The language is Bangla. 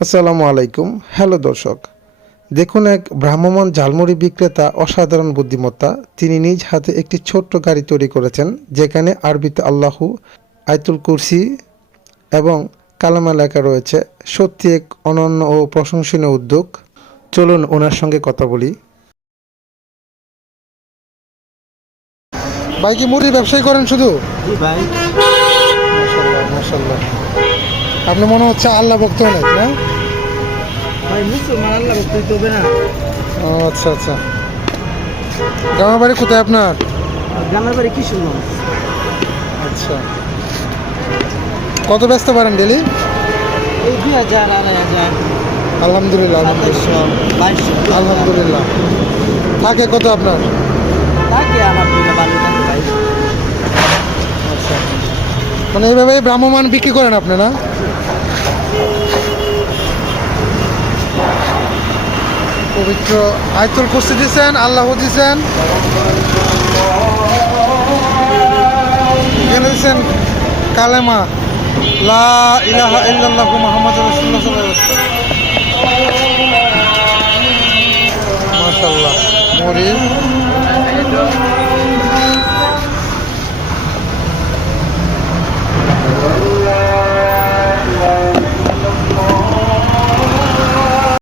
আসসালামু আলাইকুম। হ্যালো দর্শক, দেখুন এক ভ্রাম্যমাণ ঝালমুড়ি বিক্রেতা অসাধারণ বুদ্ধিমত্তা। তিনি নিজ হাতে একটি ছোট্ট গাড়ি তৈরি করেছেন, যেখানে আরবিতে আল্লাহু, আয়াতুল কুরসি এবং কালামা লেখা রয়েছে। সত্যি এক অনন্য ও প্রশংসনীয় উদ্যোগ। চলুন ওনার সঙ্গে কথা বলি। ভাই কি মুড়ির ব্যবসায়ী করেন শুধু? জি ভাই। মাশাল্লাহ মাশাল্লাহ। আপনি মনে হচ্ছে আল্লাহ ভক্ত অনেক, না? ভাই মুসলমান আল্লাহ ভক্ত হবে না? ও আচ্ছা আচ্ছা। গ্রামের বাড়ি কোথায় আপনার? গ্রামের বাড়ি কিশোরগঞ্জ। আচ্ছা, কত ব্যস্ত পারেন ডেলি? এই 2000 2500 আলহামদুলিল্লাহ আলহামদুলিল্লাহ 2200 আলহামদুলিল্লাহ। থাকে কত আপনার? থাকে আলহামদুলিল্লাহ ভালো থাকে ভাই। আচ্ছা, মানে এইভাবে ভ্রাম্যমাণ বিক্রি করেন আপনি, না? পবিত্র আয়াতুল কুরসি দিয়েছেন, আল্লাহ দিয়েছেন, এখানে দিয়েছেন কালেমা লা ইলাহা ইল্লাল্লাহু মুহাম্মাদুর রাসূলুল্লাহ সাল্লাল্লাহু আলাইহি ওয়াসাল্লাম। মাশাআল্লাহ। মরিচ